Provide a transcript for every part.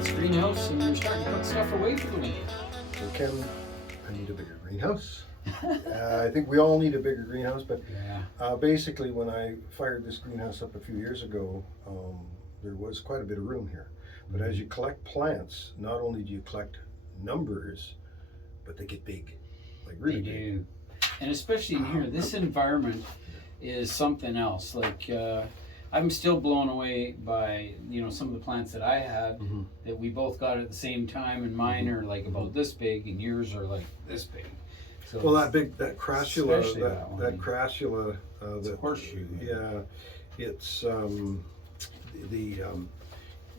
Burnetts greenhouse, and you're starting to put stuff away for the winter. So Ken, I need a bigger greenhouse. I think we all need a bigger greenhouse, but basically when I fired this greenhouse up a few years ago, there was quite a bit of room here. But as you collect plants, not only do you collect numbers, but they get big, like really big. Do. And especially in here, this environment is something else. Like I'm still blown away by some of the plants that I had that we both got at the same time, and mine are like about this big, and yours are like this big. So well, that crassula, that crassula, the horseshoe. Yeah, it's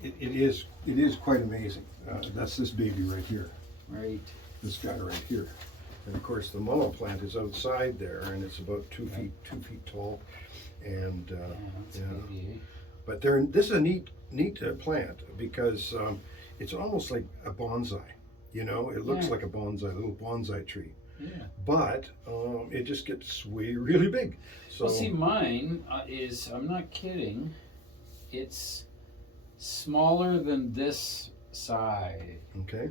it is quite amazing. That's this baby right here. Right. This guy right here. And of course the mama plant is outside there, and it's about 2 feet tall. And but this is a neat plant because it's almost like a bonsai. It looks like a little bonsai tree. Yeah. But it just gets really big. So well, see, mine is, I'm not kidding, it's smaller than this size. Okay.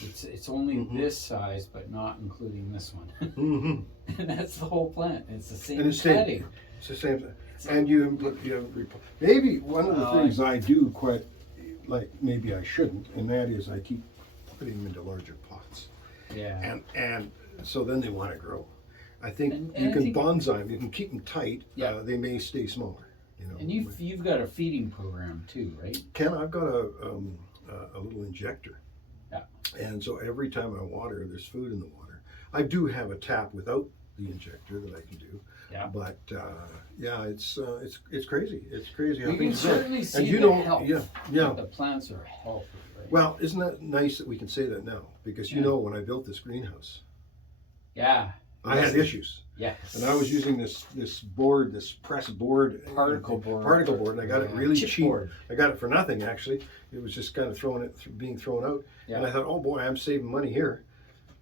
It's only this size, but not including this one. And that's the whole plant. It's the same cutting. It's the same thing. And maybe one of the things I do quite, like maybe I shouldn't, and that is I keep putting them into larger pots. Yeah. And so then they want to grow. I think you can bonsai them. You can keep them tight. Yeah. They may stay smaller. And you've got a feeding program too, right? Ken, I've got a little injector. Yeah. And so every time I water, there's food in the water. I do have a tap without the injector that I can do. Yeah. But it's crazy. It's crazy how you things can certainly see the health. Yeah. The plants are healthy. Right? Well, isn't that nice that we can say that now? Because when I built this greenhouse, I had issues. Yes. And I was using this board, this press board, particle board, and I got it really cheap. Board. I got it for nothing actually. It was just kind of being thrown out. Yeah. And I thought, oh boy, I'm saving money here.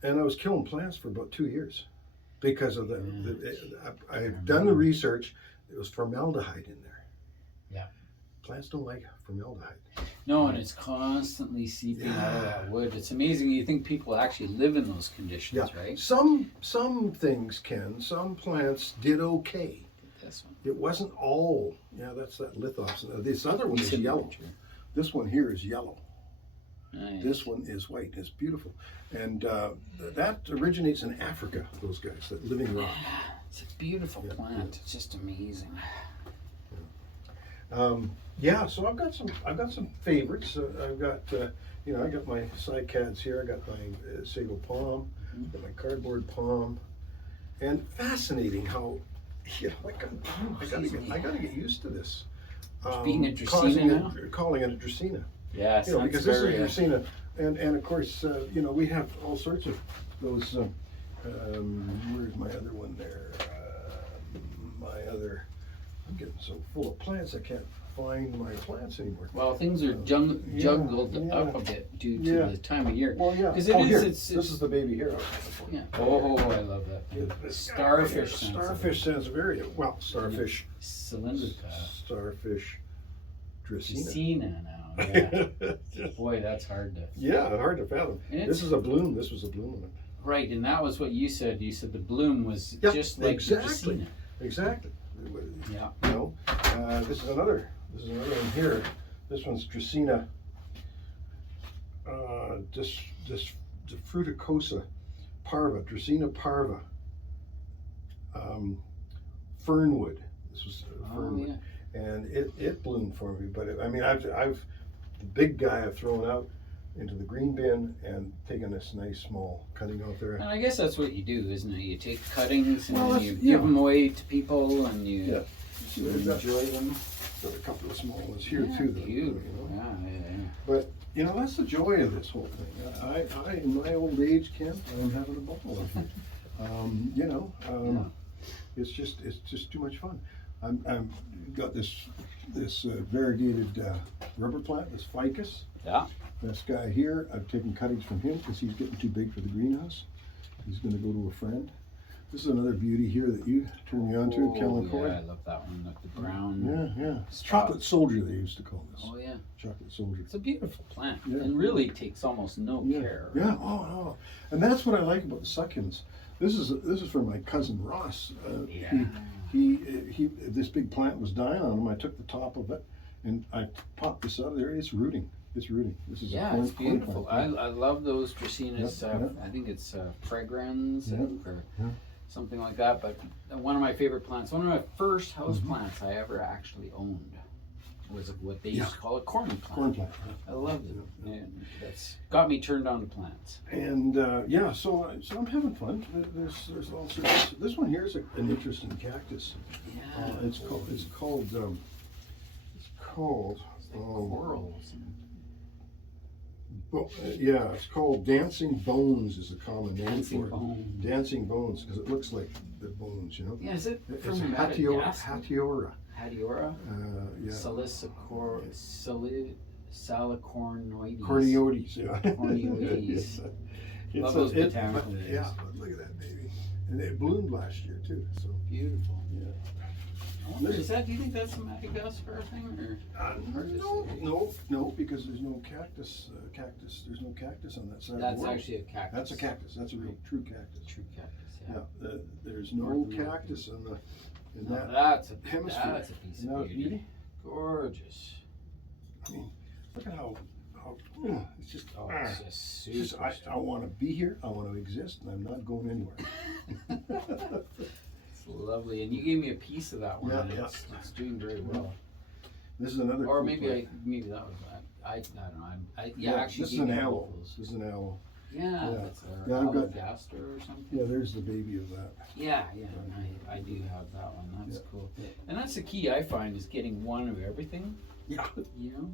And I was killing plants for about 2 years because of I had done the research. There was formaldehyde in there. Yeah. Plants don't like formaldehyde. No, and it's constantly seeping out of that wood. It's amazing. You think people actually live in those conditions, right? Some things can. Some plants did okay. This one. It wasn't all. Yeah, that's that lithos. This other one is yellow. This one here is yellow. Nice. This one is white. It's beautiful. And that originates in Africa, those guys, that living rock. It's a beautiful plant. It's just amazing. So I've got some favorites. I've got I got my cycads here. I got my sago palm, got my cardboard palm, and fascinating how I gotta get used to this. Being a Dracaena now? Calling it a Dracaena. Yes, because this is a Dracaena, and of course we have all sorts of those. Where's my other one there? I'm getting so full of plants I can't find my plants anymore. Well, things are juggled up a bit due to the time of year. Well, yeah. Because this is the baby here. Yeah. Oh, I love that. Starfish. Starfish sansevieria. Well, starfish. Cylindrica. Starfish. Dracaena now. Yeah. Boy, that's hard to. Yeah, hard to fathom. This is a bloom. This was a bloom. Right, and that was what you said. You said the bloom was just like Dracaena. Exactly. Yeah. This is another one here. This one's Dracaena. This fruticosa parva, Dracaena parva. Fernwood. This was fernwood, and it bloomed for me. But I've the big guy I've thrown out into the green bin and taken this nice small cutting out there. And I guess that's what you do, isn't it? You take cuttings and you give them away to people, and you enjoy them. Got a couple of small ones here too. Beautiful. But that's the joy of this whole thing. I in my old age, Ken, I'm having a ball of it. It's just too much fun. I'm got this variegated rubber plant, this ficus. Yeah. This guy here, I've taken cuttings from him because he's getting too big for the greenhouse. He's going to go to a friend. This is another beauty here that you turned me on to, California. Yeah, I love that one. Like the brown. Yeah. It's chocolate soldier, they used to call this. Oh yeah. Chocolate soldier. It's a beautiful plant, Yeah. and really takes almost no care. Yeah. Oh. And that's what I like about the succulents. This is from my cousin Ross. He this big plant was dying on him. I took the top of it and I popped this out of there. It's rooting. This is a corn, it's beautiful. corn I love those Dracaenas. Yep. I think it's fragrance or Yeah. something like that. But one of my favorite plants, one of my first house plants I ever actually owned, was what they used to call a corn plant. Corn plant. I loved it. And that's got me turned on to plants. And so I'm having fun. There's all sorts. This one here is an interesting cactus. Yeah. It's called corals. It's called Dancing Bones is a common name Dancing for it. bones. Dancing Bones, because it looks like the bones, you know. Yeah, is it It's from Madagascar? Hatiora. Hatiora? Yeah. Salicornoides. Corneoides, yeah. Corneoides. Love those botanical names. Yeah, but look at that baby. And it bloomed last year too, so. Beautiful. Yeah. Do you think that's a Madagascar thing, or? No, because there's no cactus. There's no cactus on that side. That's of the world. actually a cactus. That's a cactus. That's a real true cactus. True cactus. Yeah. Yeah. There's no North American. cactus in Now that that's a hemisphere. That's a piece Isn't that a of beauty. beauty? Gorgeous. I mean, look at how it's just. It's just It's just, super. I want to be here. I want to exist, and I'm not going anywhere. It's lovely, and you gave me a piece of that one. Yeah, and yeah. It's doing very well. This is another. Or cool maybe plant. maybe that was I don't know. Actually, this is you an gave me aloe. both those. This is an aloe. Yeah, Yeah. that's a Yeah, I've got- Alagaster or something. Yeah, there's the baby of that. Yeah, and I do have that one. That's Yeah. cool. And that's the key I find is getting one of everything. Yeah. You know.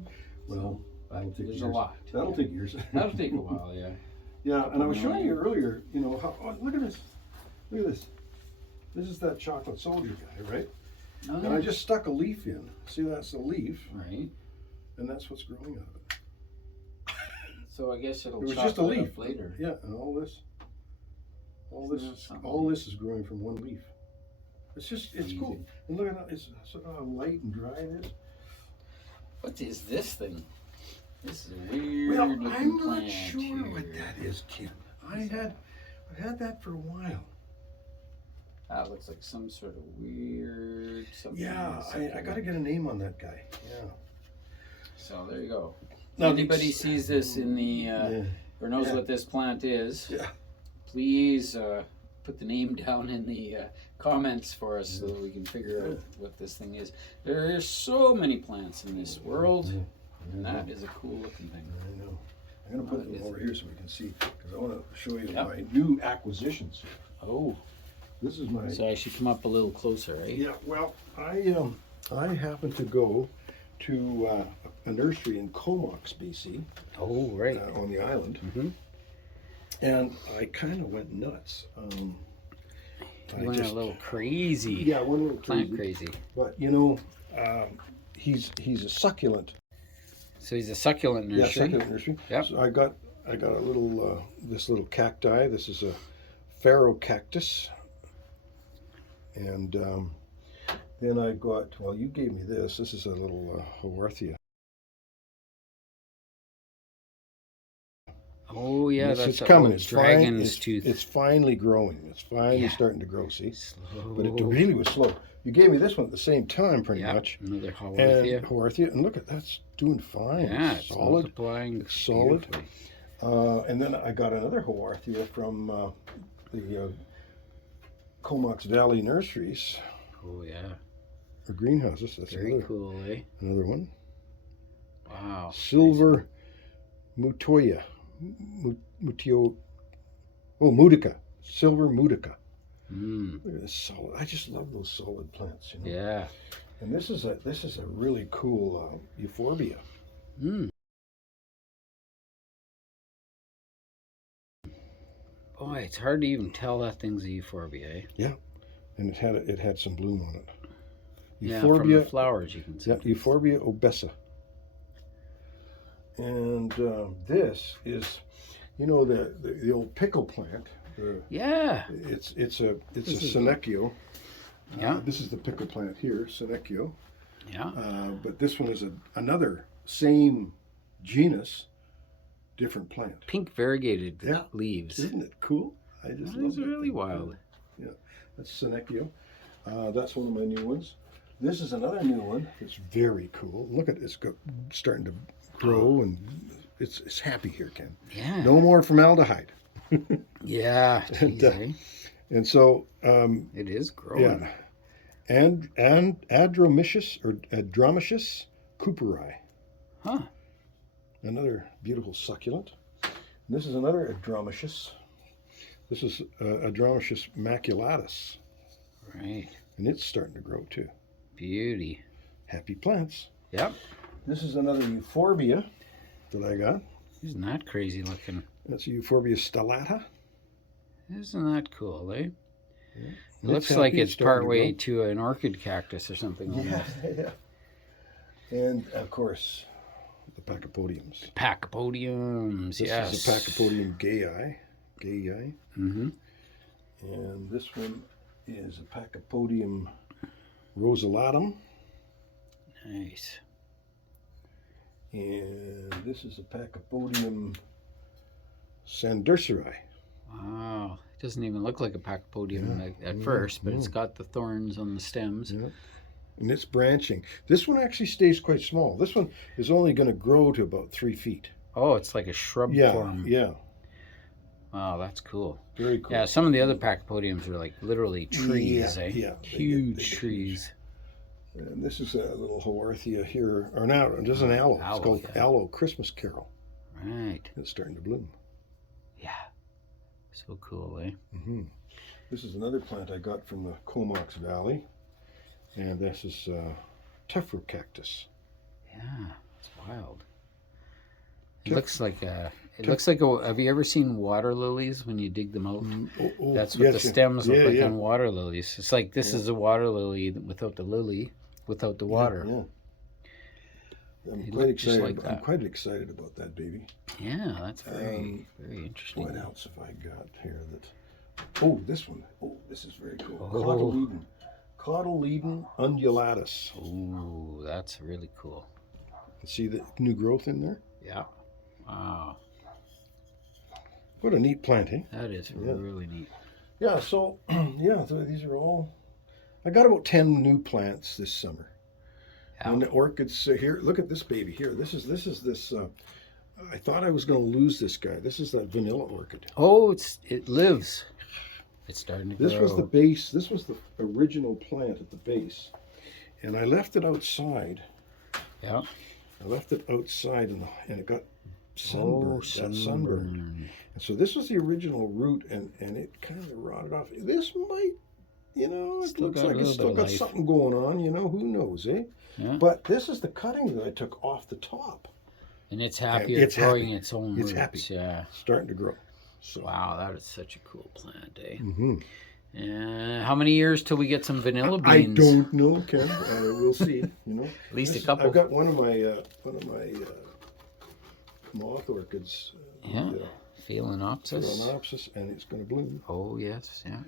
Well, that'll take there's years. a lot. That'll take years. That'll take a while. Yeah. Yeah, and I was showing you earlier. You know how? Oh, look at this. Look at this. This is that chocolate soldier guy, right? Oh, And I just stuck a leaf in. See, that's the leaf, right. and that's what's growing out of it. So I guess it'll It was chop just a it leaf up later. Yeah, and all this Isn't that something? all this is growing from one leaf. It's cool. Amazing. And look at how how light and dry it is. What is this thing? This is a weird Well, looking I'm not plant sure here. what that is, Kim. I've had that for a while. That looks like some sort of weird something. Yeah, I got to get a name on that guy. Yeah. So there you go. Now, Anybody sees this in the or knows Yeah. what this plant is, Yeah. please put the name down in the comments for us so that we can figure out what this thing is. There are so many plants in this world, and that is a cool looking thing. I know. I'm going to put them over here so we can see, because I want to show you Yep. my new acquisitions. Oh, This is my. so I should come up a little closer, right? Yeah, well, I happen to go to a nursery in Comox, BC, Oh, right. on the island, Mm-hmm. and I kind of went nuts. You went a little crazy. Yeah, I went a little Plant crazy. crazy. But you know, he's a succulent. So he's a succulent nursery. Yeah, succulent nursery. Yep. So I got a little this little cacti. This is a pharaoh cactus, and then I got. Well, you gave me this. This is a little Haworthia. Oh yeah, Yes, that's it's a coming. little It's dragon's tooth. It's finally growing. It's finally Yeah. starting to grow. See, Slow. but it really was slow. You gave me this one at the same time, pretty Yeah, much. another And Haworthia. Haworthia, and look at that's doing fine. Yeah, It's it's solid. multiplying. It's solid. beautifully. And then I got another Haworthia from the Comox Valley Nurseries Oh yeah, or greenhouses. That's very cool, eh? another one. Wow. Silver Mutoya. Mutica. Silver Mutica. Mm, Look at this solid. I just love those solid plants, you know. yeah. And this is a really cool euphorbia. Mm. Boy, it's hard to even tell that thing's a euphorbia, eh? And it had some bloom on it. Yeah, from the Euphorbia. flowers you can see. Yeah, Euphorbia obesa. And this is, you know, the old pickle plant. Yeah. It's a This is Senecchio. Yeah. This is the pickle plant here, Senecchio. Yeah. But this one is another same genus, different plant. Pink variegated Yeah. leaves. Isn't it cool? I just That love is that really thing. wild. Yeah, that's Senecchio. That's one of my new ones. This is another new one. It's very cool. Look at it's starting to grow, and it's happy here, Ken. Yeah. No more formaldehyde. Yeah. And, Geez, eh? And so, It is growing. yeah, and Adromychus or Adromychus cooperi, Huh. another beautiful succulent. And this is another Adromychus. This is Adromychus maculatus, Right. and it's starting to grow too. Beauty. Happy plants. Yep. This is another euphorbia that I got. Isn't that crazy looking? That's a Euphorbia stellata. Isn't that cool, eh? Yeah. It looks happy, like it's starting partway grow. to an orchid cactus or something. Yeah, Almost. yeah. And of course, the Pachypodiums. Pachypodiums, This yes. is a Pachypodium gayi. Mm-hmm. And this one is a Pachypodium rosulatum. Nice. And this is a Pachypodium sanderceri. Wow. It doesn't even look like a Pachypodium at Yeah, first, but it's no. got the thorns on the stems. Yeah. And it's branching. This one actually stays quite small. This one is only going to grow to about 3 feet. Oh, it's like a shrub Yeah, form. yeah. Wow, that's cool. Very cool. Yeah, some of the other Pachypodiums are like literally trees, Yeah, eh? yeah, they Huge get trees. And this is a little Haworthia here, or now, just an aloe. Aloe, It's called yeah. Aloe Christmas Carol. Right. It's starting to bloom. Yeah. So cool, eh? Mm-hmm. This is another plant I got from the Comox Valley, and this is Tephrocactus. Yeah, it's wild. It Tef- looks like a. It looks like a. Have you ever seen water lilies when you dig them out? That's what the stems look like on water lilies. It's like this is a water lily without the lily, without the water. Yeah. I'm They quite look just excited. like I'm that. quite excited about that baby. Yeah, that's very interesting. What else have I got here? Oh, this one. Oh, this is very cool. Oh. Cotyledon undulatus. Ooh, that's really cool. See the new growth in there? Yeah. Wow, What a neat plant, eh? that is Yeah. really neat. Yeah, so, so these are all... I got about 10 new plants this summer. Yeah. And the orchids here, look at this baby here. This is this, I thought I was going to lose this guy. This is that vanilla orchid. Oh, it lives. It's starting to grow. This was the base, this was the original plant at the base. And I left it outside. Yeah. I left it outside and it got sunburned. Oh, Got sunburned. And so this was the original root and it kind of rotted off. This might, it Still looks got a like it's little still bit of got life. something going on, who knows, eh? Yeah. But this is the cutting that I took off the top. And it's happy it's at growing happy. its own It's roots. happy. Yeah. Starting to grow. So. Wow, that is such a cool plant, eh? Mm-hmm. How many years till we get some vanilla I beans? don't know, Ken. We'll see. At least a couple. I've got one of my moth orchids. Yeah. Phalaenopsis. Phalaenopsis, and it's going to bloom. Oh yes, yeah.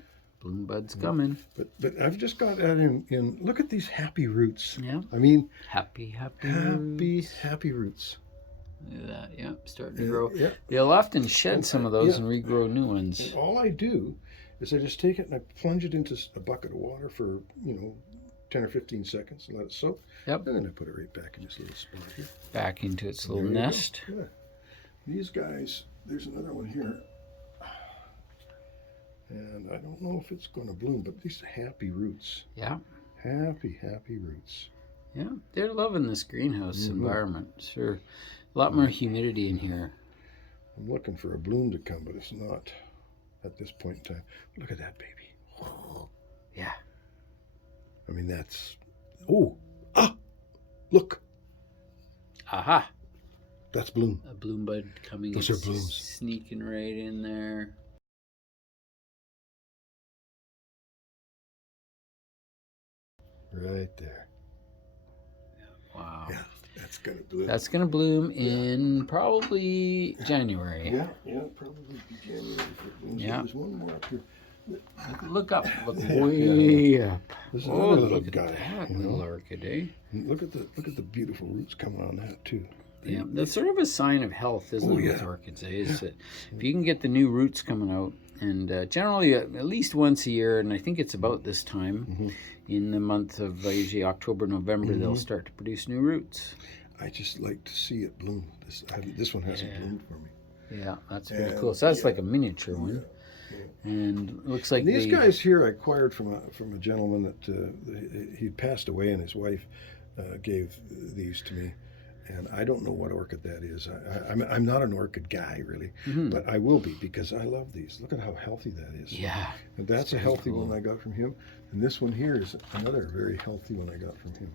Bloom buds coming. But I've just got that in. Look at these happy roots. Yeah. I mean, Happy happy roots. Look at that. Yeah, starting to grow. Yeah. They'll often shed some of those Yeah. and regrow new ones. And all I do is I just take it and I plunge it into a bucket of water for 10 or 15 seconds and let it soak. Yep. And then I put it right back in this little spot here. Back into its There little you go. nest. Yeah. These guys, there's another one here. And I don't know if it's going to bloom, but these happy roots. Yeah. Happy roots. Yeah. They're loving this greenhouse Mhm. environment. Sure. A lot more humidity in here. I'm looking for a bloom to come, but it's not at this point in time. Look at that baby. Yeah. I mean, that's... Look. Aha. That's bloom. A bloom bud coming Those in. are blooms. Sneaking right in there. Right there. Wow. Yeah. That's gonna bloom. That's gonna bloom in probably January. Yeah, probably be January for it blooms. Yeah. There's one more up here. Look up, look way up. This is another little look guy. at that you know? little orchid, eh? Look at the beautiful roots coming on that too. Yeah, that's sort of a sign of health, isn't it, with orchids, eh? Is that if you can get the new roots coming out, and generally at least once a year, and I think it's about this time, in the month of usually October, November, they'll start to produce new roots. I just like to see it bloom. This one hasn't bloomed for me. Yeah, that's pretty cool. So that's like a miniature one. And it looks like these guys here I acquired from a gentleman that he'd passed away, and his wife gave these to me. And I don't know what orchid that is. I'm not an orchid guy, really, but I will be because I love these. Look at how healthy that is. Yeah. And that's a healthy one I got from him. And this one here is another very healthy one I got from him.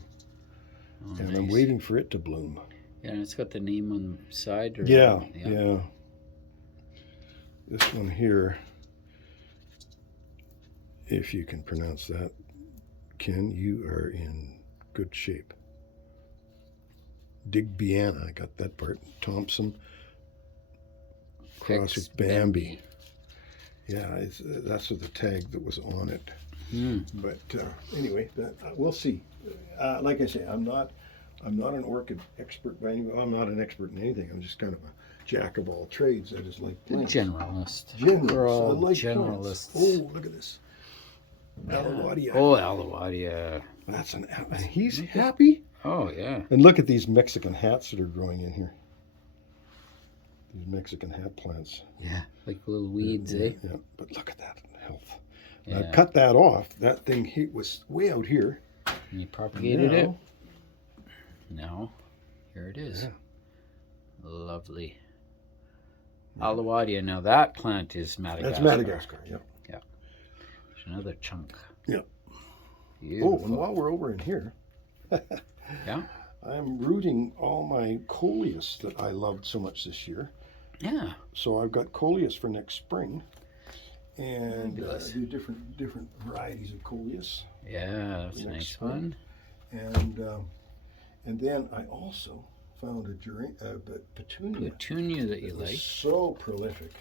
Oh, and nice. I'm waiting for it to bloom. Yeah, and it's got the name on the side. Or, yeah. This one here, if you can pronounce that, Ken, you are in good shape. Digbiana, I got that part. Thompson, cross with Bambi. Yeah, that's the tag that was on it. But anyway, we'll see. Like I say, I'm not an orchid expert by any way. I'm not an expert in anything. I'm just kind of a jack of all trades. I just like plants. Generalist. We're all like generalists. Oh, look at this. Alawadia. Oh, Alawadia. That's and he's happy. Oh, yeah. And look at these Mexican hats that are growing in here. These Mexican hat plants. Yeah, like little weeds, eh? Yeah, but look at that health. Yeah. I cut that off. That thing was way out here. And you propagated it? No. Here it is. Yeah. Lovely. Alawadia. Now that plant is Madagascar. That's Madagascar, yeah. Yeah. There's another chunk. Yeah. Beautiful. Oh, and while we're over in here, yeah, I'm rooting all my coleus that I loved so much this year. Yeah. So I've got coleus for next spring, and do different varieties of coleus. Yeah, that's a nice one. And then I also found a petunia. Petunia that you like. So prolific,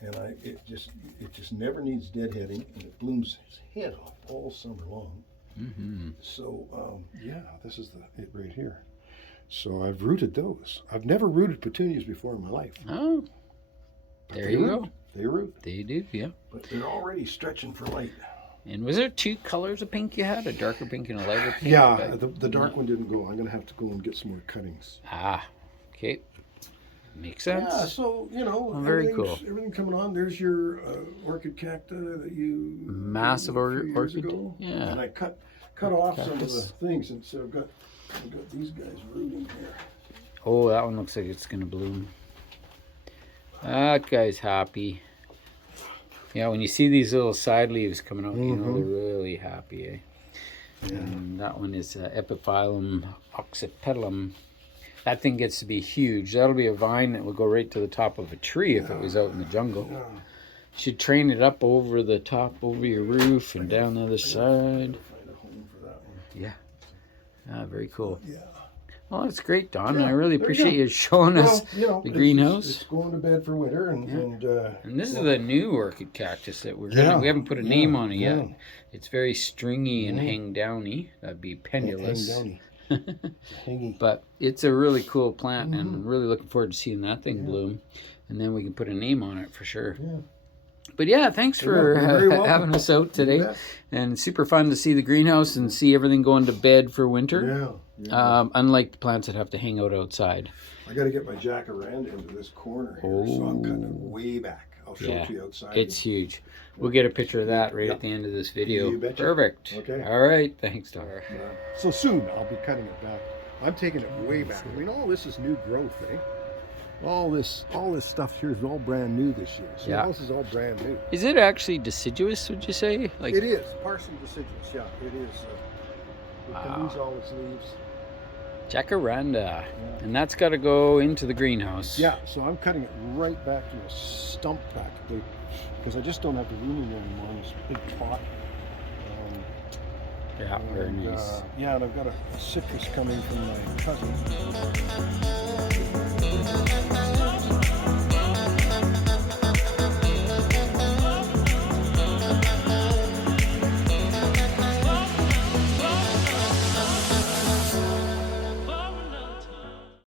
and it just never needs deadheading, and it blooms its head off all summer long. So yeah, this is it right here. So I've rooted those. I've never rooted petunias before in my life. Oh, there you go. They root. They do, yeah. But they're already stretching for light. And was there two colors of pink you had? A darker pink and a lighter pink? Yeah, the dark one didn't go. I'm going to have to go and get some more cuttings. Ah, okay. Makes sense. Yeah, so, very cool. Everything coming on. There's your orchid cacta that you... Massive orchid. Ago. Yeah. And I cut off some of the things, and so I've got these guys rooting here. Oh, that one looks like it's going to bloom. That guy's happy. Yeah, when you see these little side leaves coming out, you know they're really happy, eh? Yeah. And that one is epiphyllum, oxipetalum. That thing gets to be huge. That'll be a vine that will go right to the top of a tree if it was out in the jungle. Yeah. You should train it up over the top, over your roof, and down the other side. Find a home for that one. Yeah. Ah, very cool. Yeah. Well, that's great, Don. I really appreciate you showing us the greenhouse. It's going to bed for winter, and this is the new orchid cactus that we haven't put a name on it yet. It's very stringy and hang downy. That'd be pendulous. Hang downy. But it's a really cool plant, and I'm really looking forward to seeing that thing bloom, and then we can put a name on it for sure. Yeah. But yeah, thanks for having us out today, and super fun to see the greenhouse and see everything going to bed for winter. Yeah. Unlike the plants that have to hang out outside. I got to get my Jacaranda into this corner here, so I'm kind of way back. I'll show it to you outside. It's huge. We'll get a picture of that right at the end of this video. You betcha. Perfect. Okay. All right. Thanks, Don. So soon I'll be cutting it back. I'm taking it way back. I mean, all this is new growth, eh? All this stuff here is all brand new this year. So all this is all brand new. Is it actually deciduous, would you say? Like it is. Partially deciduous, yeah. It is. It can lose all its leaves. Jacaranda. And that's got to go into the greenhouse. Yeah, so I'm cutting it right back to a stump practically, because I just don't have the room anymore in this big pot. Yeah, very And, nice. yeah, and I've got a citrus coming from my cousin.